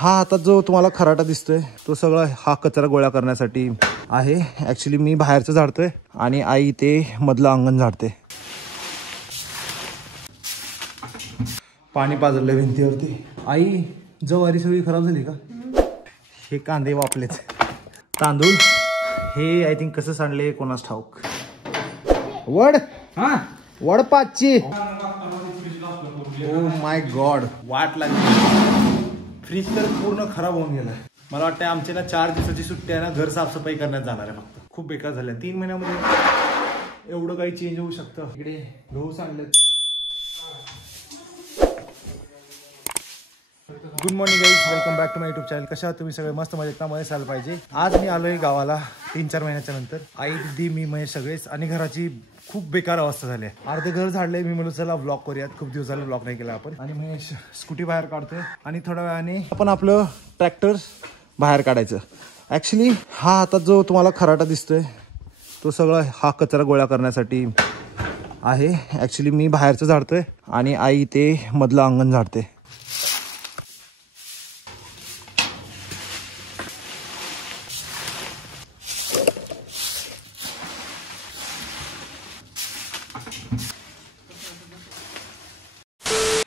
हा आता जो तुम्हाला खराटा दिसतोय तो सगळा हा कचरा गोळा करण्यासाठी आहे. ऍक्च्युली मी बाहेरचं झाडतोय आणि आई ते मधलं अंगण झाडते. पाणी पाजलं भिंतीवरती. आई ज्वारी सगळी खराब झाली का? हे कांदे वापलेच. तांदूळ हे आय थिंक कसं सांडले कोणास ठाऊक. वड हा वड पाचची. ओ माय गॉड, वाट लागली. फ्रीज तर पूर्ण खराब होऊन गेला. मला वाटतं आमची ना 4 दिवसाची सुट्टी आहे ना, घर साफसफाई करण्यात जाणार आहे फक्त. खूप बेकार झाल्या. 3 महिन्यामध्ये एवढं काही चेंज होऊ शकतं. इकडे गहू सांडले. Good morning guys, welcome back to my YouTube channel. कशा तुम्ही सगळे? मस्त मजेत ना? महेश आलं पाहिजे. आज मी आलोय गावाला 3-4 महिन्याच्या नंतर. आई दिदी मी महेश सगळेच. आणि घराची खूप बेकार अवस्था झाली आहे. अर्धे घर झाडले. मी म्हणून चला व्लॉग करूयात, खूप दिवस झाले व्लॉग नाही केला आपण. आणि महेश स्कूटी बाहेर काढतोय आणि थोड्या वेळाने आपण आपलं ट्रॅक्टर बाहेर काढायचं. ॲक्च्युली हा आता जो तुम्हाला खराटा दिसतोय तो सगळा हा कचरा गोळा करण्यासाठी आहे. ॲक्च्युली मी बाहेरचं झाडतोय आणि आई ते मधलं अंगण झाडते.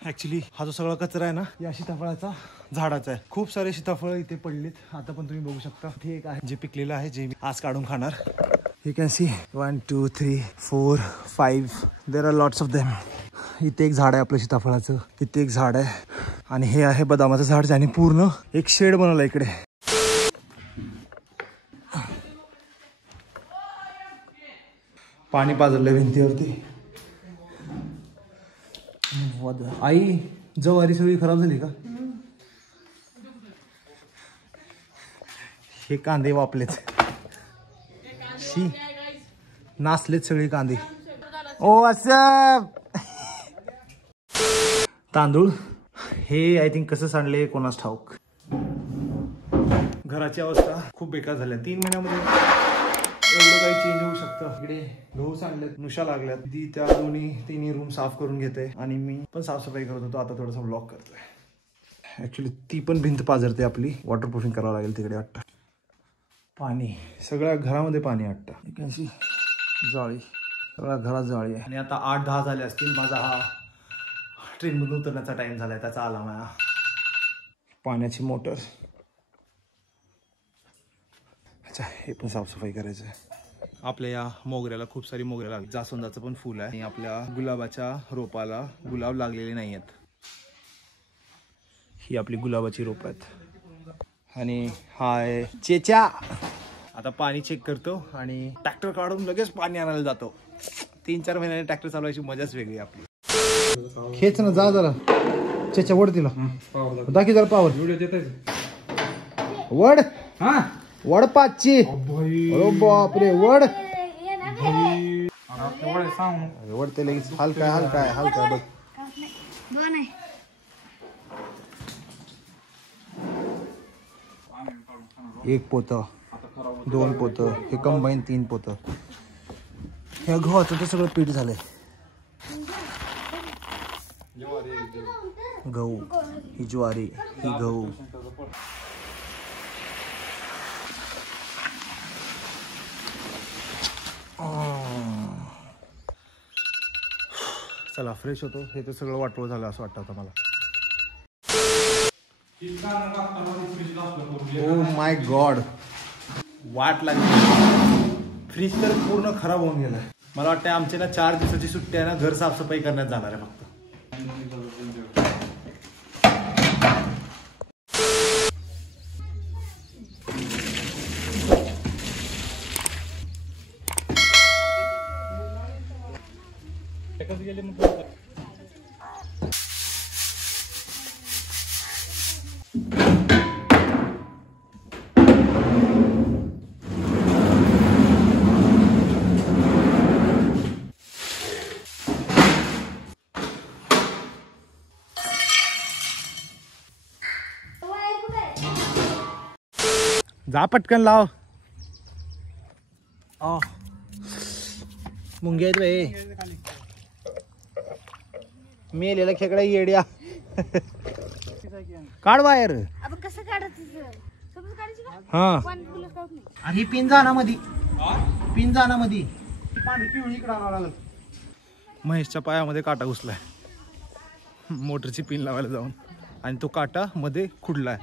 ऍक्च्युली हा जो सगळा कचरा आहे ना, या सीताफळाचा झाडाचा आहे. खूप सारे सीताफळ इथे पडलेत. आता पण तुम्ही बघू शकता. हे एक आहे जे पिकलेलं आहे, जे मी आज काढून खाणार. You can C 1 2 3 4 5 there are lots of them. इथे एक झाड आहे आपलं सीताफळाचं, इथे एक झाड आहे आणि हे आहे बदामाचं झाड, ज्याने पूर्ण एक शेड बनवला इकडे. पाणी पाजलं भिंतीवरती. आई ज्वारी सगळी खराब झाली का? हे कांदे वापलेच. शी नासलेत सगळे कांदे. ओ असं तांदूळ हे आय थिंक कसं सांडले कोणास ठाऊक. घराची अवस्था खूप बेकार झाल्या. 3 महिन्यामध्ये एवढं काही चेंज होऊ शकतं. इकडे गहू सांडलेत, नुशा लागल्यात. ती त्या तिन्ही रूम साफ करून घेते आणि मी पण साफसफाई करत होतो. आता थोडासा ब्लॉक करतोय. ऍक्च्युली ती पण भिंत पाजरते आपली. वॉटरप्रूफिंग करावं लागेल तिकडे. वाटतं पाणी सगळ्या घरामध्ये पाणी वाटतं. अशी जाळी सगळ्या घरात जाळी आहे. आणि आता 8-10 झाले असतील. माझा हा ट्रेनमधून उतरण्याचा टाइम झालाय, त्याचा आला माझा. पाण्याची मोटर. अच्छा, हे पण साफसफाई करायचं आहे. आपल्या या मोगऱ्याला खूप सारी मोगऱ्या लागली. जास्वंदाचं पण फुल आहे. आणि आपल्या गुलाबाच्या रोपाला गुलाब लागलेले नाही आहेत. ही आपली गुलाबाची रोप आहेत. आणि हा आहे चेचा. आता पाणी चेक करतो आणि ट्रॅक्टर काढून लगेच पाणी आणायला जातो. 3-4 महिन्याने ट्रॅक्टर चालवायची मजाच वेगळी आपली. खेच ना, जा जरा चेचा वड तिला दाखी जरा पावर. वड हा वड पाचची. बापरे, वड वड ते लगेच हलका हलका हलका बघ. एक पोतं, 2 पोतं, हे कंबाईन 3 पोतं. हे गव्हाचं ते सगळं पीठ झालंय. गहू, ही ज्वारी, ही गहू. चला फ्रेश होतो. हे तर सगळं वाटोळ झालं असं वाटतं आता मला. ओ माय गॉड, वाट लागली. फ्रीज तर पूर्ण खराब होऊन गेला. मला वाटतं आमची ना 4 दिवसाची सुट्टी आहे ना, घर साफसफाई करण्यात जाणार आहे फक्त. जा पटकन लाव. मुंग्या आहेत रे. मेलेला खेकडा येड्या. काढ बाहेर. कसं काढायचं समज काढायची का हा पण तुला कळत नाही आणि ही पिन जाना मधी पिन जाना मधी पाणी पिऊन इकडे आणावं लागल महेशच्या पायामध्ये काटा घुसलाय मोटरची पिन लावायला जाऊन आणि तो काटा मध्ये खुडलाय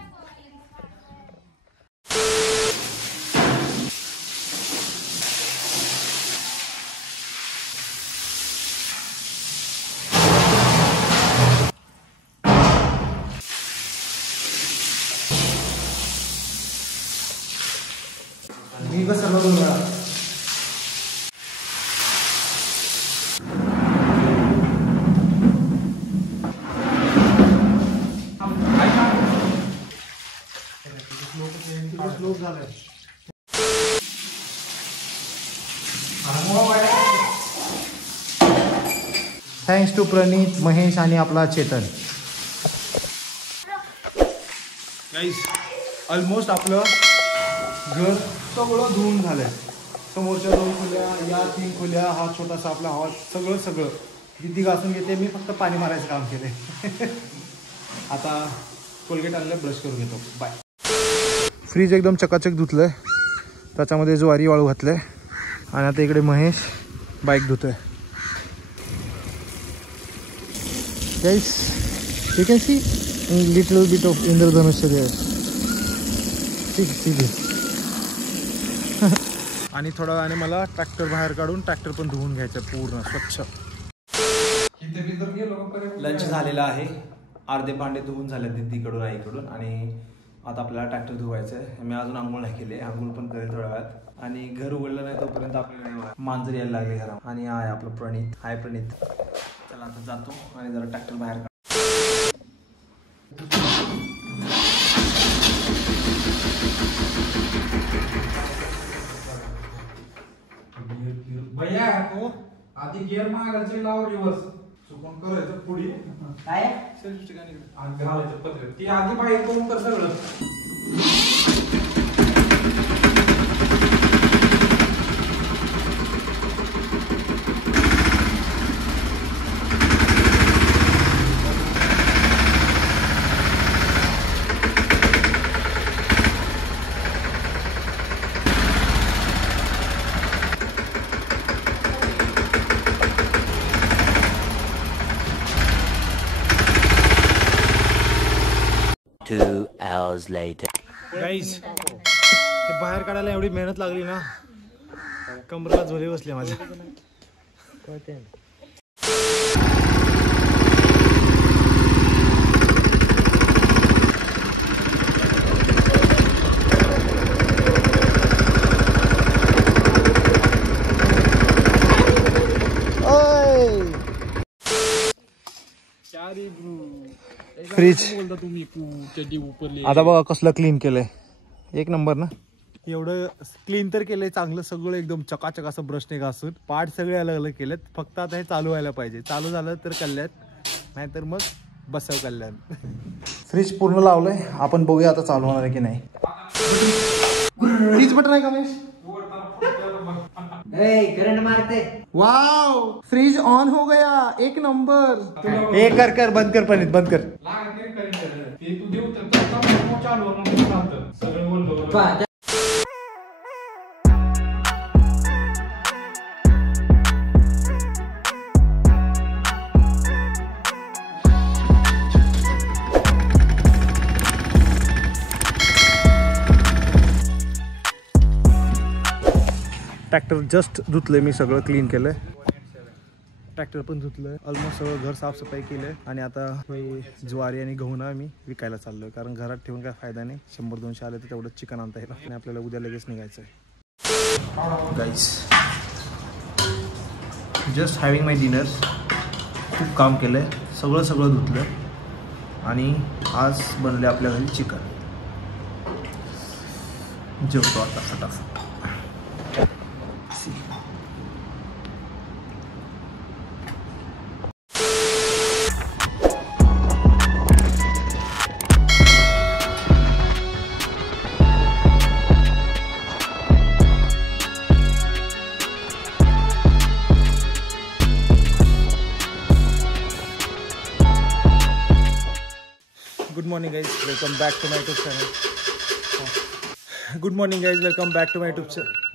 मी कसं बघून स्लोप झालाय थँक्स टू प्रणीत महेश आणि आपला चेतन गाईस ऑलमोस्ट आपलं घर सगळं धुवून झालंय समोरच्या 2 खोल्या या 3 खोल्या हा छोटासा आपला हॉल सगळं दिदी घासून घेते मी फक्त पाणी मारायचं काम केलंय आता कोलगेट आणलं ब्रश करून घेतो बाय फ्रीज एकदम चकाचक धुतलंय त्याच्यामध्ये ज्वारी वाळू घातलंय आणि आता इकडे महेश बाईक धुतोय guys you can see little bit of इंद्रधनुष्य देअर ठीक आहे आणि थोड्या वेळाने मला ट्रॅक्टर बाहेर काढून ट्रॅक्टर पण धुवून घ्यायचं पूर्ण स्वच्छ लंच झालेला आहे अर्धे भांडे धुवून झाले दिदीकडून आईकडून आणि आता आपल्याला ट्रॅक्टर धुवायचं आहे मी अजून आंघोळ नाही केली आंघोळ पण करेल थोड्या वेळात आणि घर उघडलं नाही तोपर्यंत आपल्याला मांजर यायला लागले घरा आणि आहे आपलं प्रणीत हाय प्रणीत चला आता जातो आणि जरा ट्रॅक्टर बाहेर काढ भैया आधी गिअर मागायचं लाव रिवर्स चुकून करायचं पुढे काय आणि घालायचं पत्र ती आधी बाहेर करून कर सगळं गाईज हे बाहेर काढायला एवढी मेहनत लागली ना कमरेला झोले बसले माझ्या फ्रीज आता बघा कसलं क्लीन केलंय एक नंबर ना एवढं क्लीन तर केलंय चांगलं सगळं एकदम चकाचक असं ब्रशने घासून पार्ट सगळे अलग अलग केलेत फक्त आता हे चालू व्हायला पाहिजे चालू झालं तर कल्याण नाहीतर मग बसव कल्याण फ्रीज पूर्ण लावलंय आपण बघूया आता चालू होणार आहे की नाही फ्रीज बटन आहे का महेश करंट मारते वाव फ्रीज ऑन हो गया एक नंबर हे कर बंद कर पण बंद कर ते तू देऊ तर चालू सगळं बोलतो ट्रॅक्टर जस्ट धुतलंय मी सगळं क्लीन केलंय ट्रॅक्टर पण धुतलंय ऑलमोस्ट सगळं घर साफसफाई केलंय आणि आता ज्वारी आणि गहू ना मी विकायला चाललोय कारण घरात ठेवून काय फायदा नाही 100-200 आले तर तेवढंच चिकन आणता येईल आणि आपल्याला उद्या लगेच निघायचं आहे गाईस जस्ट हॅव्हिंग माय डिनर खूप काम केलंय सगळं धुतलं आणि आज बनले आपल्या घरी चिकन जेवतो आता फटाफट good morning guys welcome back to my YouTube channel. Good morning guys welcome back to my YouTube channel.